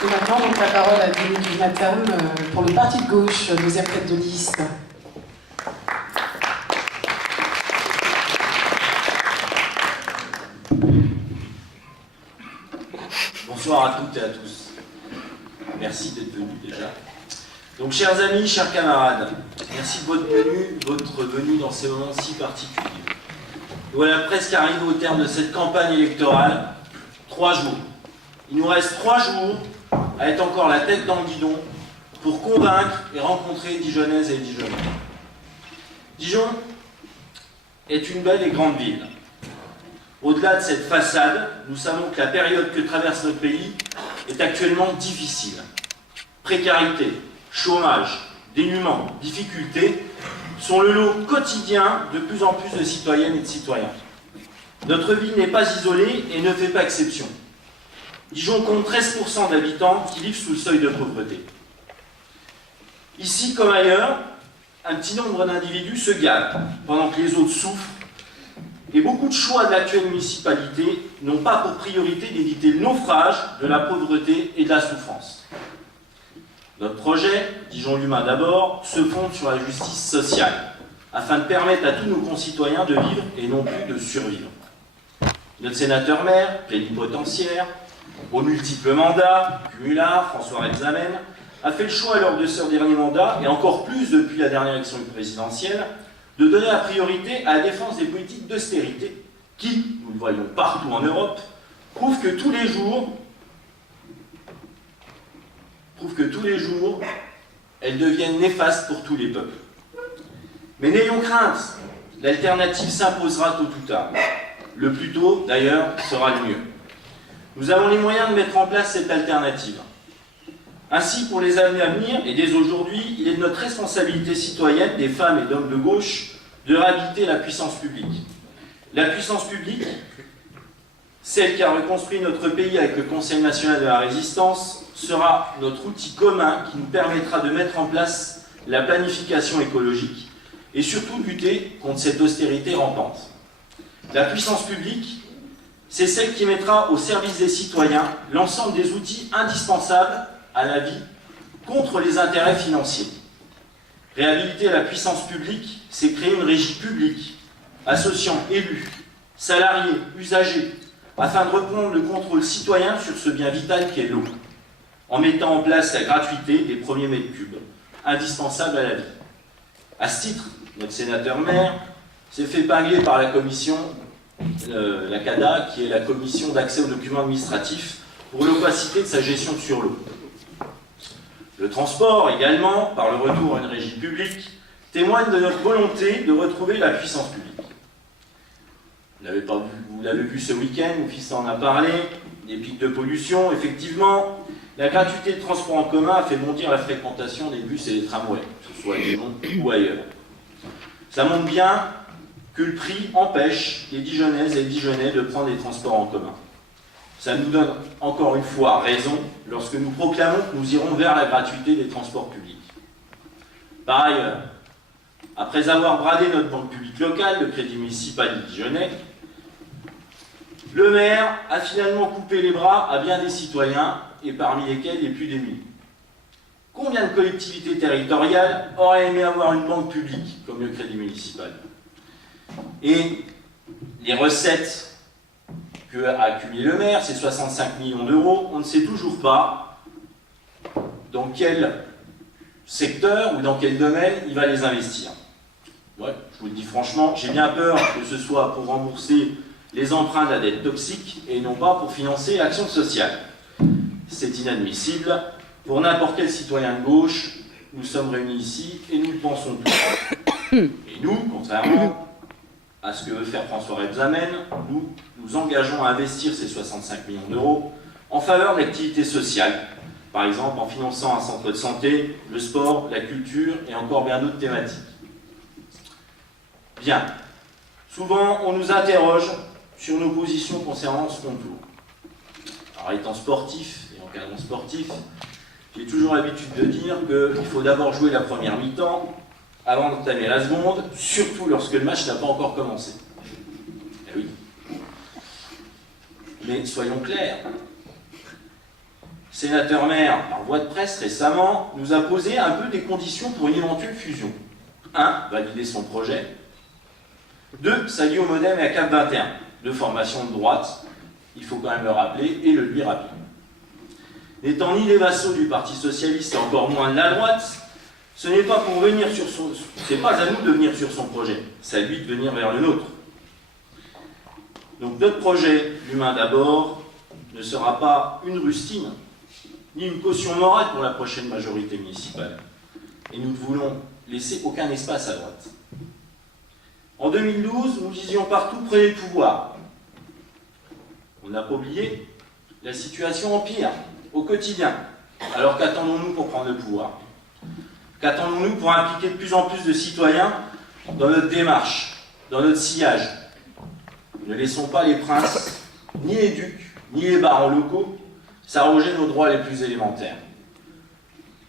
Et maintenant, donc, la parole à Dominique Matam pour le Parti de gauche, deuxième tête de liste. Bonsoir à toutes et à tous. Merci d'être venus déjà. Donc, chers amis, chers camarades, merci de votre venue dans ces moments si particuliers. Voilà presque arrivé au terme de cette campagne électorale. 3 jours. Il nous reste 3 jours à être encore la tête dans le guidon pour convaincre et rencontrer Dijonnaises et Dijonnais. Dijon est une belle et grande ville. Au-delà de cette façade, nous savons que la période que traverse notre pays est actuellement difficile. Précarité, chômage, dénuement, difficultés sont le lot quotidien de plus en plus de citoyennes et de citoyens. Notre ville n'est pas isolée et ne fait pas exception. Dijon compte 13% d'habitants qui vivent sous le seuil de pauvreté. Ici, comme ailleurs, un petit nombre d'individus se gavent pendant que les autres souffrent, et beaucoup de choix de l'actuelle municipalité n'ont pas pour priorité d'éviter le naufrage de la pauvreté et de la souffrance. Notre projet, Dijon l'humain d'abord, se fonde sur la justice sociale, afin de permettre à tous nos concitoyens de vivre et non plus de survivre. Notre sénateur-maire, plénipotentiaire, aux multiples mandats, cumulard, François Rebsamen, a fait le choix lors de ce dernier mandat, et encore plus depuis la dernière élection présidentielle, de donner la priorité à la défense des politiques d'austérité, qui, nous le voyons partout en Europe, prouvent que tous les jours, elles deviennent néfastes pour tous les peuples. Mais n'ayons crainte, l'alternative s'imposera tôt ou tard. Le plus tôt, d'ailleurs, sera le mieux. Nous avons les moyens de mettre en place cette alternative. Ainsi, pour les années à venir, et dès aujourd'hui, il est de notre responsabilité citoyenne, des femmes et d'hommes de gauche, de réhabiliter la puissance publique. La puissance publique, celle qui a reconstruit notre pays avec le Conseil national de la résistance, sera notre outil commun qui nous permettra de mettre en place la planification écologique et surtout lutter contre cette austérité rampante. La puissance publique, c'est celle qui mettra au service des citoyens l'ensemble des outils indispensables à la vie contre les intérêts financiers. Réhabiliter la puissance publique, c'est créer une régie publique associant élus, salariés, usagers, afin de reprendre le contrôle citoyen sur ce bien vital qu'est l'eau, en mettant en place la gratuité des premiers mètres cubes, indispensable à la vie. À ce titre, notre sénateur-maire s'est fait épingler par la commission, la CADA, qui est la commission d'accès aux documents administratifs, pour l'opacité de sa gestion sur l'eau. Le transport, également, par le retour à une régie publique, témoigne de notre volonté de retrouver la puissance publique. Vous l'avez vu ce week-end, mon fils en a parlé, des pics de pollution. Effectivement, la gratuité de transport en commun a fait bondir la fréquentation des bus et des tramways, que ce soit à Dijon ou ailleurs. Ça montre bien que le prix empêche les Dijonnaises et les Dijonnais de prendre les transports en commun. Ça nous donne encore une fois raison lorsque nous proclamons que nous irons vers la gratuité des transports publics. Par ailleurs, après avoir bradé notre banque publique locale, le Crédit municipal dijonnais, le maire a finalement coupé les bras à bien des citoyens, et parmi lesquels les plus démunis. Combien de collectivités territoriales auraient aimé avoir une banque publique comme le Crédit municipal? Et les recettes que a accumulé le maire, c'est 65 millions d'euros, on ne sait toujours pas dans quel secteur ou dans quel domaine il va les investir. Ouais, je vous le dis franchement, j'ai bien peur que ce soit pour rembourser les emprunts de la dette toxique et non pas pour financer l'action sociale. C'est inadmissible. Pour n'importe quel citoyen de gauche, nous sommes réunis ici et nous le pensons tous. Et nous, contrairement à ce que veut faire François Rebsamen, nous nous engageons à investir ces 65 millions d'euros en faveur de l'activité sociale, par exemple en finançant un centre de santé, le sport, la culture et encore bien d'autres thématiques. Bien. Souvent, on nous interroge sur nos positions concernant ce contour. Alors, étant sportif et encadrant sportif, j'ai toujours l'habitude de dire qu'il faut d'abord jouer la première mi-temps avant d'entamer la seconde, surtout lorsque le match n'a pas encore commencé. Eh oui. Mais soyons clairs, sénateur-maire, par voie de presse récemment, nous a posé un peu des conditions pour une éventuelle fusion. 1. Valider son projet. 2. S'allier au MoDem et à Cap 21, de formation de droite, il faut quand même le rappeler, et le lui rappeler. N'étant ni les vassaux du Parti Socialiste et encore moins de la droite, ce n'est pas pour venir sur son... c'est pas à nous de venir sur son projet, c'est à lui de venir vers le nôtre. Donc notre projet, l'humain d'abord, ne sera pas une rustine, ni une caution morale pour la prochaine majorité municipale. Et nous ne voulons laisser aucun espace à droite. En 2012, nous disions partout « prenez le pouvoir ». On n'a pas oublié, la situation empire au quotidien. Alors qu'attendons-nous pour prendre le pouvoir? Qu'attendons-nous pour impliquer de plus en plus de citoyens dans notre démarche, dans notre sillage? Ne laissons pas les princes, ni les ducs, ni les barons locaux s'arroger nos droits les plus élémentaires.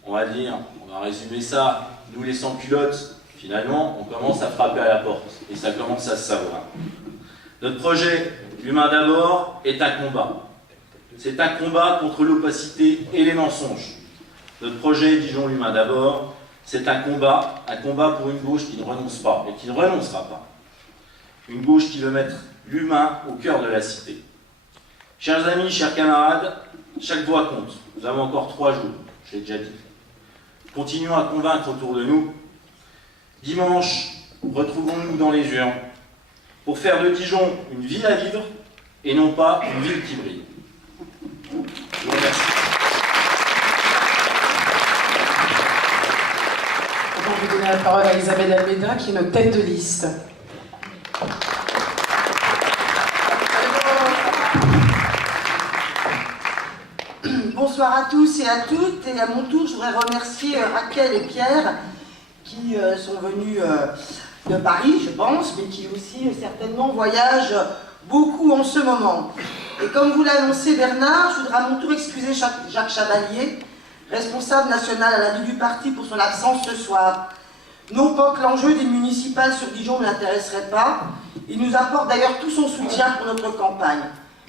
On va dire, on va résumer ça, nous les sans-culottes, finalement, on commence à frapper à la porte, et ça commence à se savoir. Notre projet, l'humain d'abord, est un combat. C'est un combat contre l'opacité et les mensonges. Notre projet, Dijon l'humain d'abord, c'est un combat pour une gauche qui ne renonce pas, et qui ne renoncera pas. Une gauche qui veut mettre l'humain au cœur de la cité. Chers amis, chers camarades, chaque voix compte. Nous avons encore 3 jours, je l'ai déjà dit. Continuons à convaincre autour de nous. Dimanche, retrouvons-nous dans les urnes pour faire de Dijon une ville à vivre et non pas une ville qui brille. Je vous remercie. Je vais donner la parole à Isabelle Almeida, qui est notre tête de liste. Bonsoir à tous et à toutes, et à mon tour je voudrais remercier Raquel et Pierre qui sont venus de Paris, je pense, mais qui aussi certainement voyagent beaucoup en ce moment. Et comme vous l'annoncez Bernard, je voudrais à mon tour excuser Jacques Chavalier, responsable national à la vie du parti, pour son absence ce soir. Non pas que l'enjeu des municipales sur Dijon ne l'intéresserait pas, il nous apporte d'ailleurs tout son soutien pour notre campagne.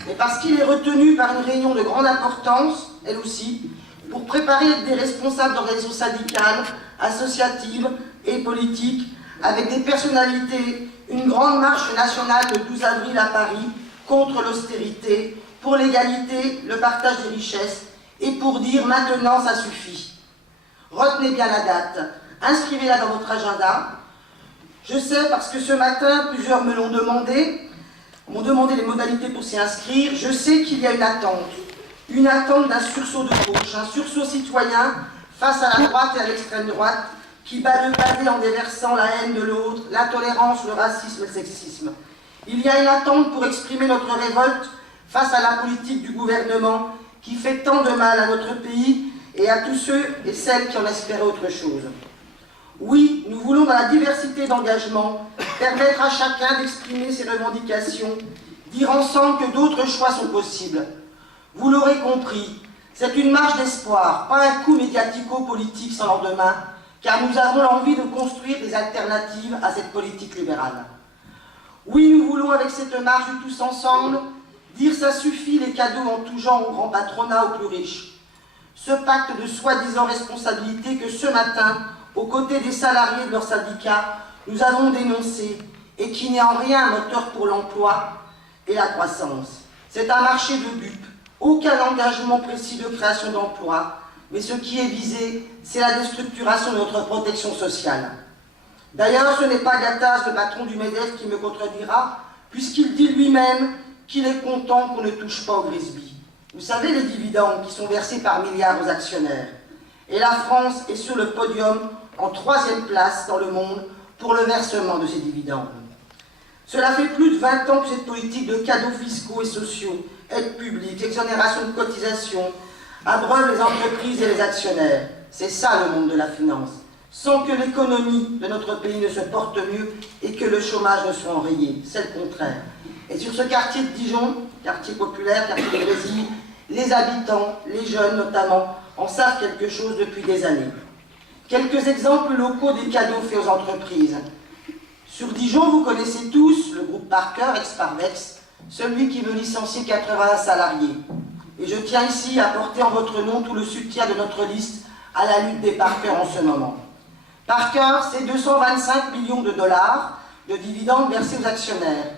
Mais parce qu'il est retenu par une réunion de grande importance, elle aussi, pour préparer des responsables d'organisations syndicales, associatives et politiques, avec des personnalités, une grande marche nationale le 12 avril à Paris, contre l'austérité, pour l'égalité, le partage des richesses, et pour dire maintenant ça suffit. Retenez bien la date, inscrivez-la dans votre agenda. Je sais parce que ce matin, plusieurs me l'ont demandé, m'ont demandé les modalités pour s'y inscrire. Je sais qu'il y a une attente d'un sursaut de gauche, un sursaut citoyen face à la droite et à l'extrême droite, qui bat le pavé en déversant la haine de l'autre, l'intolérance, le racisme et le sexisme. Il y a une attente pour exprimer notre révolte face à la politique du gouvernement qui fait tant de mal à notre pays et à tous ceux et celles qui en espéraient autre chose. Oui, nous voulons, dans la diversité d'engagement, permettre à chacun d'exprimer ses revendications, dire ensemble que d'autres choix sont possibles. Vous l'aurez compris, c'est une marche d'espoir, pas un coup médiatico-politique sans lendemain, car nous avons l'envie de construire des alternatives à cette politique libérale. Oui, nous voulons, avec cette marche du tous ensemble, dire ça suffit les cadeaux en tout genre au grand patronat, aux plus riches. Ce pacte de soi-disant responsabilité que ce matin, aux côtés des salariés de leurs syndicats, nous avons dénoncé et qui n'est en rien un moteur pour l'emploi et la croissance. C'est un marché de dupes, aucun engagement précis de création d'emplois, mais ce qui est visé, c'est la déstructuration de notre protection sociale. D'ailleurs, ce n'est pas Gattaz, le patron du MEDEF, qui me contredira, puisqu'il dit lui-même qu'il est content qu'on ne touche pas au Grisby. Vous savez, les dividendes qui sont versés par milliards aux actionnaires. Et la France est sur le podium en 3e place dans le monde pour le versement de ces dividendes. Cela fait plus de 20 ans que cette politique de cadeaux fiscaux et sociaux, aides publiques, exonération de cotisations, abreuve les entreprises et les actionnaires. C'est ça le monde de la finance. Sans que l'économie de notre pays ne se porte mieux et que le chômage ne soit enrayé. C'est le contraire. Et sur ce quartier de Dijon, quartier populaire, quartier de Brésil, les habitants, les jeunes notamment, en savent quelque chose depuis des années. Quelques exemples locaux des cadeaux faits aux entreprises. Sur Dijon, vous connaissez tous le groupe Parker, ex-Parvex, celui qui veut licencier 80 salariés. Et je tiens ici à porter en votre nom tout le soutien de notre liste à la lutte des Parker en ce moment. Parker, c'est 225 millions de dollars de dividendes versés aux actionnaires.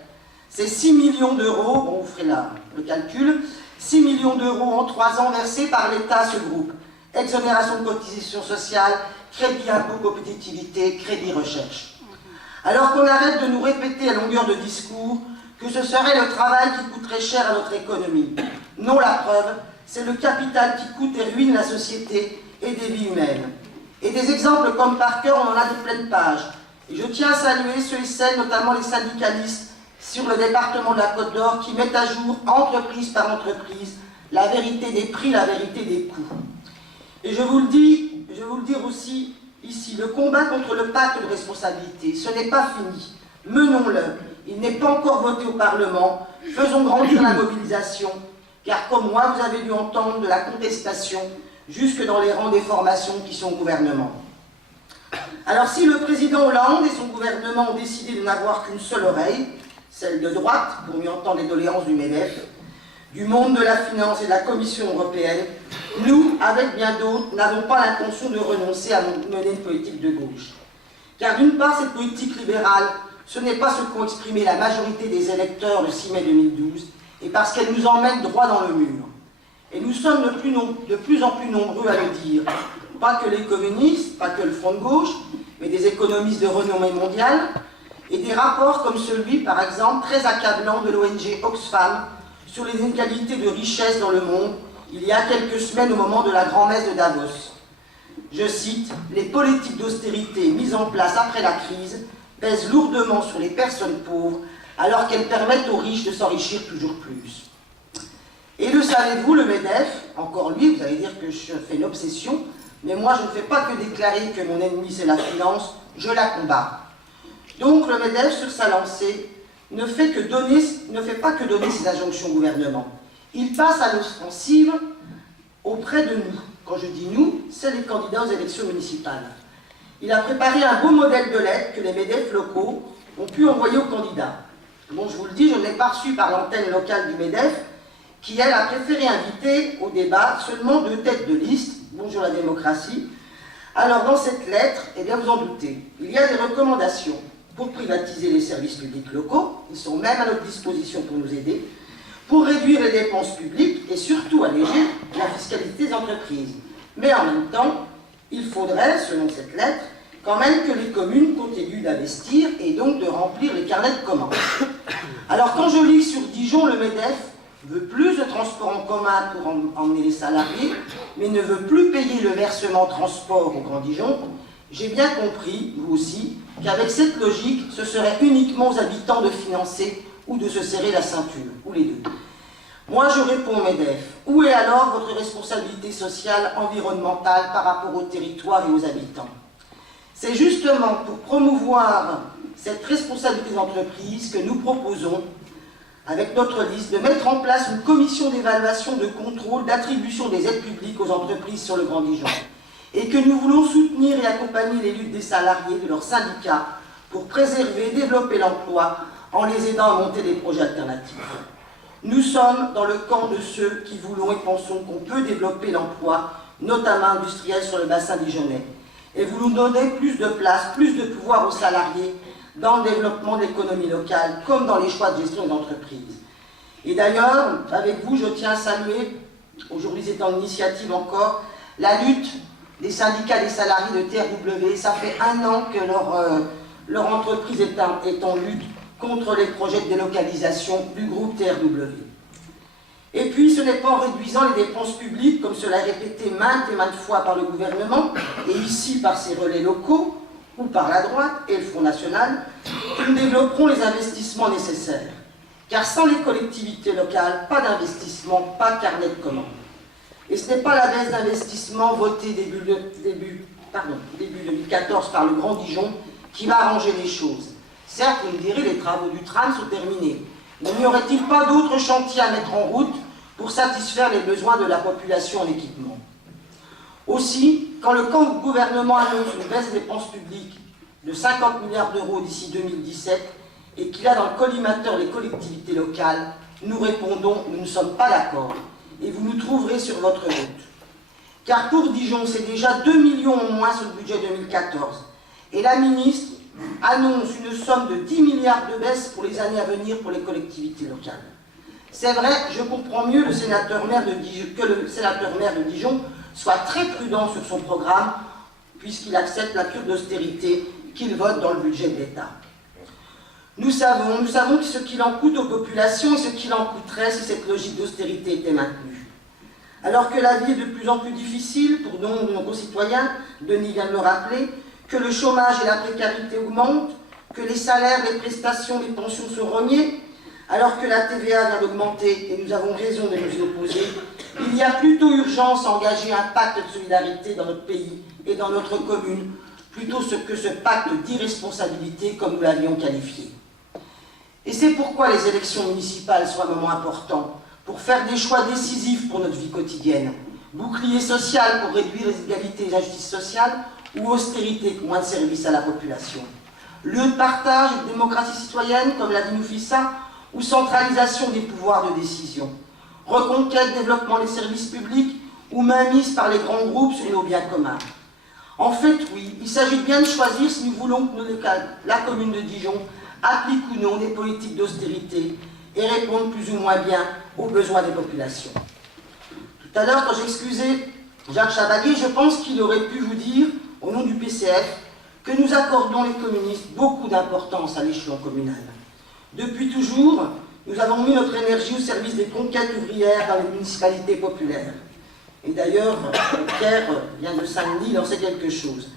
C'est 6 millions d'euros, bon, vous ferez le calcul, 6 millions d'euros en 3 ans versés par l'État à ce groupe. Exonération de cotisation sociale, crédit impôt compétitivité, crédit recherche. Alors qu'on arrête de nous répéter à longueur de discours que ce serait le travail qui coûterait cher à notre économie. Non, la preuve, c'est le capital qui coûte et ruine la société et des vies humaines. Et des exemples comme Parker, on en a de pleines pages. Et je tiens à saluer ceux et celles, notamment les syndicalistes, sur le département de la Côte d'Or, qui mettent à jour, entreprise par entreprise, la vérité des prix, la vérité des coûts. Et je vous le dire aussi ici, le combat contre le pacte de responsabilité, ce n'est pas fini. Menons-le. Il n'est pas encore voté au Parlement. Faisons grandir la mobilisation, car comme moi, vous avez dû entendre de la contestation jusque dans les rangs des formations qui sont au gouvernement. Alors si le président Hollande et son gouvernement ont décidé de n'avoir qu'une seule oreille, celle de droite, pour mieux entendre les doléances du MEDEF, du monde de la finance et de la Commission européenne, nous, avec bien d'autres, n'avons pas l'intention de renoncer à mener une politique de gauche. Car d'une part, cette politique libérale, ce n'est pas ce qu'ont exprimé la majorité des électeurs le 6 mai 2012, et parce qu'elle nous emmène droit dans le mur. Et nous sommes de plus en plus nombreux à le dire. Pas que les communistes, pas que le Front de gauche, mais des économistes de renommée mondiale, et des rapports comme celui, par exemple, très accablant de l'ONG Oxfam sur les inégalités de richesse dans le monde, il y a quelques semaines au moment de la grand-messe de Davos. Je cite, « Les politiques d'austérité mises en place après la crise pèsent lourdement sur les personnes pauvres, alors qu'elles permettent aux riches de s'enrichir toujours plus. » Et le savez-vous, le MEDEF, encore lui, vous allez dire que je fais une obsession, mais moi je ne fais pas que déclarer que mon ennemi c'est la finance, je la combats. Donc le MEDEF, sur sa lancée, ne fait pas que donner ses injonctions au gouvernement. Il passe à l'offensive auprès de nous. Quand je dis nous, c'est les candidats aux élections municipales. Il a préparé un beau modèle de lettre que les MEDEF locaux ont pu envoyer aux candidats. Bon, je vous le dis, je ne l'ai pas reçu par l'antenne locale du MEDEF, qui, elle, a préféré inviter au débat seulement 2 têtes de liste. Bonjour la démocratie. Alors, dans cette lettre, eh bien, vous en doutez, il y a des recommandations pour privatiser les services publics locaux, ils sont même à notre disposition pour nous aider, pour réduire les dépenses publiques et surtout alléger la fiscalité des entreprises. Mais en même temps, il faudrait, selon cette lettre, quand même que les communes continuent d'investir et donc de remplir les carnets de commandes. Alors quand je lis sur Dijon, le MEDEF veut plus de transport en commun pour emmener les salariés, mais ne veut plus payer le versement transport au Grand Dijon, j'ai bien compris, vous aussi, qu'avec cette logique, ce serait uniquement aux habitants de financer ou de se serrer la ceinture, ou les deux. Moi, je réponds au MEDEF. Où est alors votre responsabilité sociale, environnementale par rapport au territoire et aux habitants? C'est justement pour promouvoir cette responsabilité d'entreprise que nous proposons, avec notre liste, de mettre en place une commission d'évaluation, de contrôle, d'attribution des aides publiques aux entreprises sur le Grand Dijon. Et que nous voulons soutenir et accompagner les luttes des salariés, de leurs syndicats, pour préserver et développer l'emploi en les aidant à monter des projets alternatifs. Nous sommes dans le camp de ceux qui voulons et pensons qu'on peut développer l'emploi, notamment industriel sur le bassin dijonnais. Et voulons donner plus de place, plus de pouvoir aux salariés dans le développement de l'économie locale, comme dans les choix de gestion des entreprises. Et d'ailleurs, avec vous, je tiens à saluer, aujourd'hui c'est en initiative encore, la lutte des syndicats des salariés de TRW. Ça fait 1 an que leur entreprise est en lutte contre les projets de délocalisation du groupe TRW. Et puis, ce n'est pas en réduisant les dépenses publiques, comme cela est répété maintes et maintes fois par le gouvernement, et ici par ses relais locaux, ou par la droite et le Front National, que nous développerons les investissements nécessaires. Car sans les collectivités locales, pas d'investissement, pas de carnet de commandes. Et ce n'est pas la baisse d'investissement votée début 2014 par le Grand Dijon qui va arranger les choses. Certes, vous me direz, les travaux du tram sont terminés. Mais n'y aurait-il pas d'autres chantiers à mettre en route pour satisfaire les besoins de la population en équipement? Aussi, quand le gouvernement annonce une baisse des dépenses publiques de 50 milliards d'euros d'ici 2017 et qu'il a dans le collimateur les collectivités locales, nous répondons, nous ne sommes pas d'accord. et vous nous trouverez sur votre route. Car pour Dijon, c'est déjà 2 millions en moins sur le budget 2014. Et la ministre annonce une somme de 10 milliards de baisse pour les années à venir pour les collectivités locales. C'est vrai, je comprends mieux que le sénateur maire de Dijon soit très prudent sur son programme, puisqu'il accepte la cure d'austérité qu'il vote dans le budget de l'État. Nous savons ce qu'il en coûte aux populations et ce qu'il en coûterait si cette logique d'austérité était maintenue. Alors que la vie est de plus en plus difficile pour nos concitoyens, Denis vient de le rappeler, que le chômage et la précarité augmentent, que les salaires, les prestations, les pensions sont rognés, alors que la TVA vient d'augmenter et nous avons raison de nous y opposer, il y a plutôt urgence à engager un pacte de solidarité dans notre pays et dans notre commune, plutôt que ce pacte d'irresponsabilité comme nous l'avions qualifié. Et c'est pourquoi les élections municipales sont un moment important, pour faire des choix décisifs pour notre vie quotidienne. Bouclier social pour réduire les inégalités et les injustices sociales, ou austérité pour moins de services à la population. Lieu de partage et de démocratie citoyenne, comme l'a dit Noufissa, ou centralisation des pouvoirs de décision. Reconquête, développement des services publics, ou mainmise par les grands groupes sur nos biens communs. En fait, oui, il s'agit bien de choisir si nous voulons que la commune de Dijon applique ou non des politiques d'austérité et réponde plus ou moins bien aux besoins des populations. Tout à l'heure, quand j'excusais Jacques Chavalier, je pense qu'il aurait pu vous dire, au nom du PCF, que nous accordons les communistes beaucoup d'importance à l'échelon communal. Depuis toujours, nous avons mis notre énergie au service des conquêtes ouvrières dans les municipalités populaires. Et d'ailleurs, Pierre vient de Saint-Denis, il en sait quelque chose.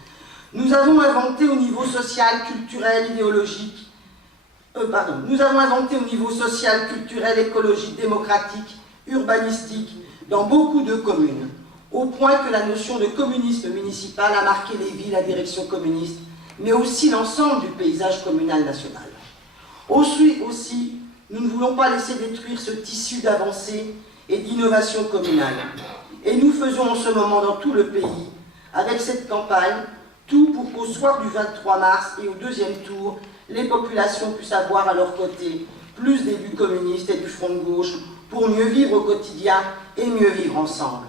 Nous avons inventé au niveau social, culturel, idéologique, écologique, démocratique, urbanistique, dans beaucoup de communes, au point que la notion de communisme municipal a marqué les villes à direction communiste, mais aussi l'ensemble du paysage communal national. Aussi, nous ne voulons pas laisser détruire ce tissu d'avancée et d'innovation communale. Et nous faisons en ce moment dans tout le pays, avec cette campagne, tout pour qu'au soir du 23 mars et au deuxième tour, les populations puissent avoir à leur côté plus d'élus communistes et du front de gauche pour mieux vivre au quotidien et mieux vivre ensemble.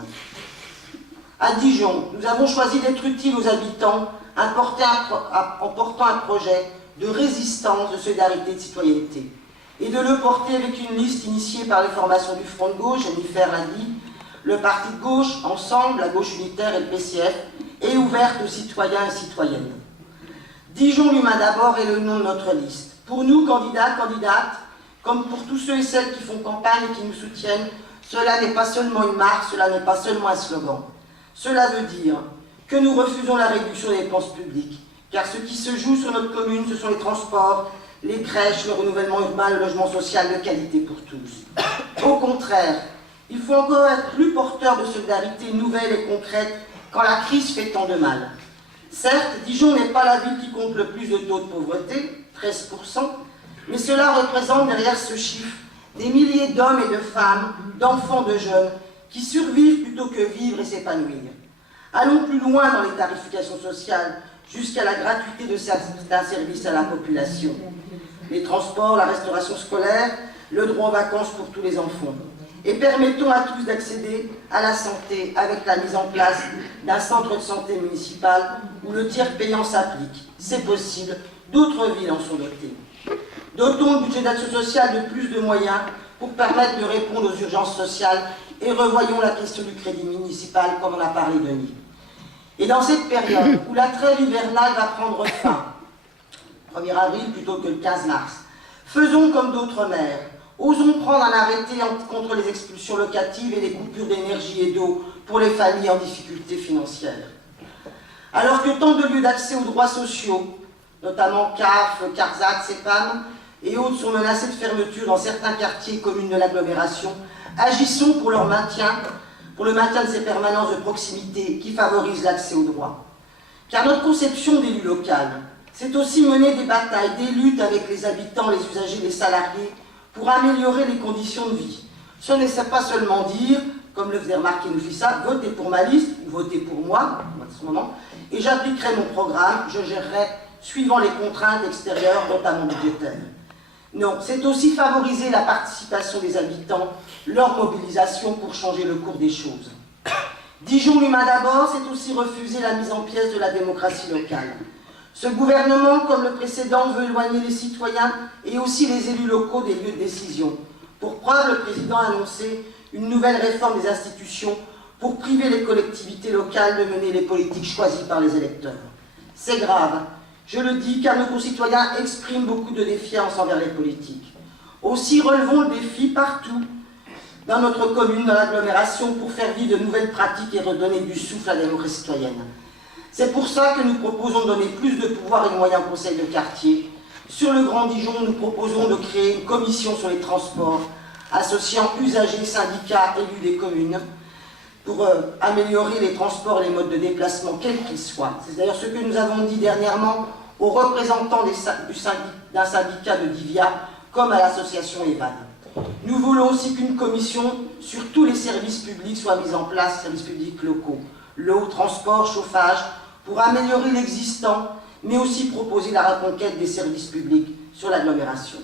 À Dijon, nous avons choisi d'être utiles aux habitants en portant un projet de résistance, de solidarité et de citoyenneté. Et de le porter avec une liste initiée par les formations du front de gauche, Jennifer l'a dit, le parti de gauche, Ensemble, la gauche unitaire et le PCF, et ouverte aux citoyens et citoyennes. Dijon l'humain d'abord est le nom de notre liste. Pour nous, candidats, candidates, comme pour tous ceux et celles qui font campagne et qui nous soutiennent, cela n'est pas seulement une marque, cela n'est pas seulement un slogan. Cela veut dire que nous refusons la réduction des dépenses publiques, car ce qui se joue sur notre commune, ce sont les transports, les crèches, le renouvellement urbain, le logement social de qualité pour tous. Au contraire, il faut encore être plus porteur de solidarité nouvelle et concrète quand la crise fait tant de mal. Certes, Dijon n'est pas la ville qui compte le plus de taux de pauvreté, 13%, mais cela représente derrière ce chiffre des milliers d'hommes et de femmes, d'enfants, de jeunes, qui survivent plutôt que vivre et s'épanouir. Allons plus loin dans les tarifications sociales, jusqu'à la gratuité d'un service à la population. Les transports, la restauration scolaire, le droit aux vacances pour tous les enfants. Et permettons à tous d'accéder à la santé avec la mise en place d'un centre de santé municipal où le tiers payant s'applique. C'est possible, d'autres villes en sont dotées. Dotons le budget d'action sociale de plus de moyens pour permettre de répondre aux urgences sociales et revoyons la question du crédit municipal comme en a parlé Denis. Et dans cette période où la trêve hivernale va prendre fin, 1er avril plutôt que le 15 mars, faisons comme d'autres maires. Osons prendre un arrêté contre les expulsions locatives et les coupures d'énergie et d'eau pour les familles en difficulté financière. Alors que tant de lieux d'accès aux droits sociaux, notamment CAF, CARSAT, CEPAM et autres sont menacés de fermeture dans certains quartiers et communes de l'agglomération, agissons pour le maintien de ces permanences de proximité qui favorisent l'accès aux droits. Car notre conception d'élu local, c'est aussi mener des batailles, des luttes avec les habitants, les usagers, les salariés, pour améliorer les conditions de vie. Ce n'est pas seulement dire, comme le faisait remarquer Noufissa, votez pour ma liste, ou votez pour moi, en ce moment, et j'appliquerai mon programme, je gérerai suivant les contraintes extérieures, notamment budgétaires. Non, c'est aussi favoriser la participation des habitants, leur mobilisation pour changer le cours des choses. Dijon l'humain d'abord, c'est aussi refuser la mise en pièces de la démocratie locale. Ce gouvernement, comme le précédent, veut éloigner les citoyens et aussi les élus locaux des lieux de décision. Pour preuve, le président a annoncé une nouvelle réforme des institutions pour priver les collectivités locales de mener les politiques choisies par les électeurs. C'est grave, je le dis, car nos concitoyens expriment beaucoup de défiance envers les politiques. Aussi relevons le défi partout dans notre commune, dans l'agglomération, pour faire vivre de nouvelles pratiques et redonner du souffle à la démocratie citoyenne. C'est pour ça que nous proposons de donner plus de pouvoir et de moyens au conseil de quartier. Sur le Grand Dijon, nous proposons de créer une commission sur les transports, associant usagers, syndicats, élus des communes, pour améliorer les transports et les modes de déplacement, quels qu'ils soient. C'est d'ailleurs ce que nous avons dit dernièrement aux représentants d'un syndicat de Divia, comme à l'association EVAD. Nous voulons aussi qu'une commission sur tous les services publics soit mise en place, services publics locaux, l'eau, transport, chauffage, pour améliorer l'existant, mais aussi proposer la reconquête des services publics sur l'agglomération.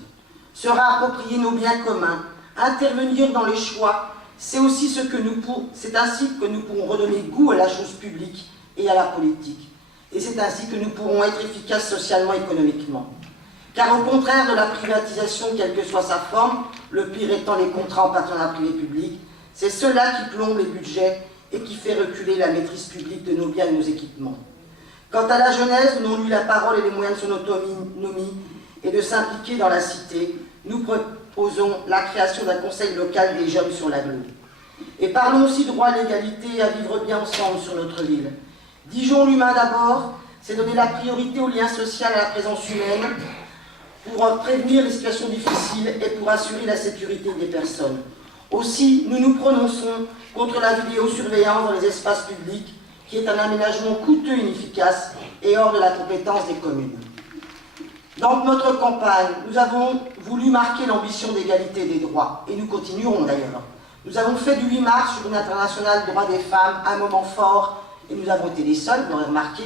Se réapproprier nos biens communs, intervenir dans les choix, c'est ainsi que nous pourrons redonner goût à la chose publique et à la politique. Et c'est ainsi que nous pourrons être efficaces socialement et économiquement. Car au contraire de la privatisation, quelle que soit sa forme, le pire étant les contrats en partenariat privé-public, c'est cela qui plombe les budgets et qui fait reculer la maîtrise publique de nos biens et de nos équipements. Quant à la jeunesse, donnons-lui la parole et les moyens de son autonomie et de s'impliquer dans la cité. Nous proposons la création d'un conseil local des jeunes sur l'agglo. Et parlons aussi de droit à l'égalité et à vivre bien ensemble sur notre ville. Dijon l'humain d'abord, c'est donner la priorité au lien social et à la présence humaine pour prévenir les situations difficiles et pour assurer la sécurité des personnes. Aussi, nous nous prononçons contre la vidéosurveillance dans les espaces publics, qui est un aménagement coûteux et inefficace et hors de la compétence des communes. Dans notre campagne, nous avons voulu marquer l'ambition d'égalité des droits, et nous continuerons d'ailleurs. Nous avons fait du 8 mars, Journée internationale des droits des femmes, un moment fort, et nous avons été les seuls, vous l'aurez remarqué,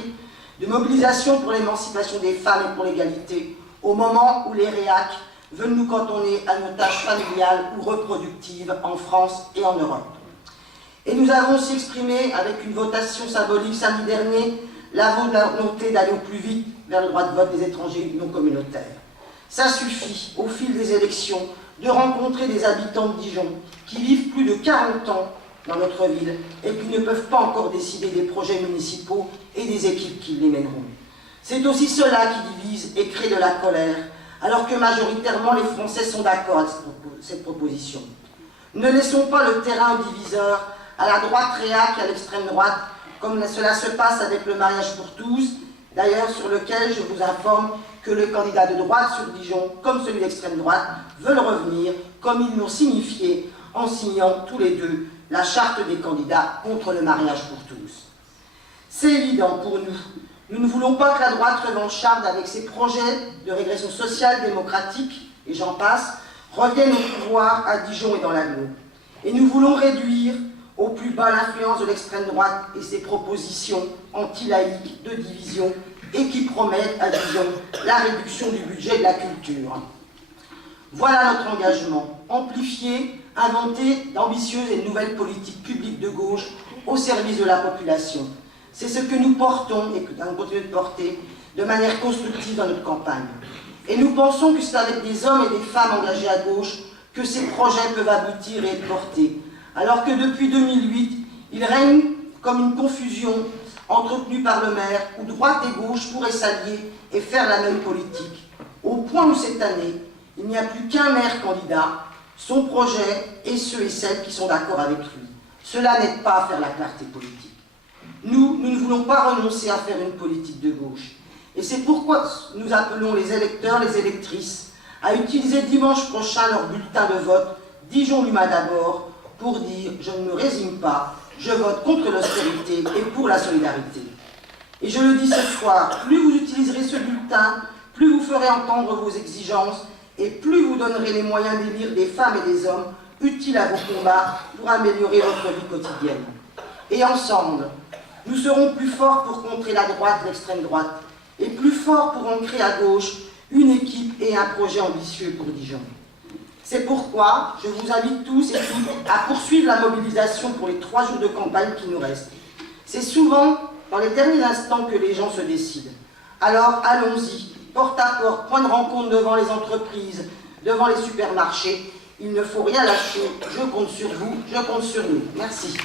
de mobilisation pour l'émancipation des femmes et pour l'égalité, au moment où les réacs veulent nous cantonner à nos tâches familiales ou reproductives en France et en Europe. Et nous avons aussi exprimé, avec une votation symbolique samedi dernier, la volonté d'aller au plus vite vers le droit de vote des étrangers non communautaires. Ça suffit, au fil des élections, de rencontrer des habitants de Dijon qui vivent plus de 40 ans dans notre ville et qui ne peuvent pas encore décider des projets municipaux et des équipes qui les mèneront. C'est aussi cela qui divise et crée de la colère, alors que majoritairement les Français sont d'accord avec cette proposition. Ne laissons pas le terrain diviseur à la droite réac et à l'extrême droite, comme cela se passe avec le mariage pour tous, d'ailleurs sur lequel je vous informe que les candidats de droite sur Dijon, comme celui d'extrême droite, veulent revenir, comme ils l'ont signifié en signant tous les deux la charte des candidats contre le mariage pour tous. C'est évident pour nous. Nous ne voulons pas que la droite revancharde avec ses projets de régression sociale, démocratique, et j'en passe, revienne au pouvoir à Dijon et dans l'agglo. Et nous voulons réduire au plus bas l'influence de l'extrême droite et ses propositions anti-laïques de division et qui promettent à Dijon la réduction du budget de la culture. Voilà notre engagement, amplifier, inventer d'ambitieuses et de nouvelles politiques publiques de gauche au service de la population. C'est ce que nous portons et que nous allons continuer de porter de manière constructive dans notre campagne. Et nous pensons que c'est avec des hommes et des femmes engagés à gauche que ces projets peuvent aboutir et être portés. Alors que depuis 2008, il règne comme une confusion entretenue par le maire, où droite et gauche pourraient s'allier et faire la même politique. Au point où cette année, il n'y a plus qu'un maire candidat, son projet et ceux et celles qui sont d'accord avec lui. Cela n'aide pas à faire la clarté politique. Nous ne voulons pas renoncer à faire une politique de gauche. Et c'est pourquoi nous appelons les électeurs, les électrices, à utiliser dimanche prochain leur bulletin de vote, Dijon l'humain d'abord, pour dire « je ne me résigne pas, je vote contre l'austérité et pour la solidarité ». Et je le dis ce soir, plus vous utiliserez ce bulletin, plus vous ferez entendre vos exigences et plus vous donnerez les moyens d'élire des femmes et des hommes utiles à vos combats pour améliorer votre vie quotidienne. Et ensemble, nous serons plus forts pour contrer la droite, l'extrême droite, et plus forts pour ancrer à gauche une équipe et un projet ambitieux pour Dijon. C'est pourquoi je vous invite tous et toutes à poursuivre la mobilisation pour les 3 jours de campagne qui nous restent. C'est souvent dans les derniers instants que les gens se décident. Alors allons-y, porte à porte, point de rencontre devant les entreprises, devant les supermarchés. Il ne faut rien lâcher. Je compte sur vous, je compte sur nous. Merci.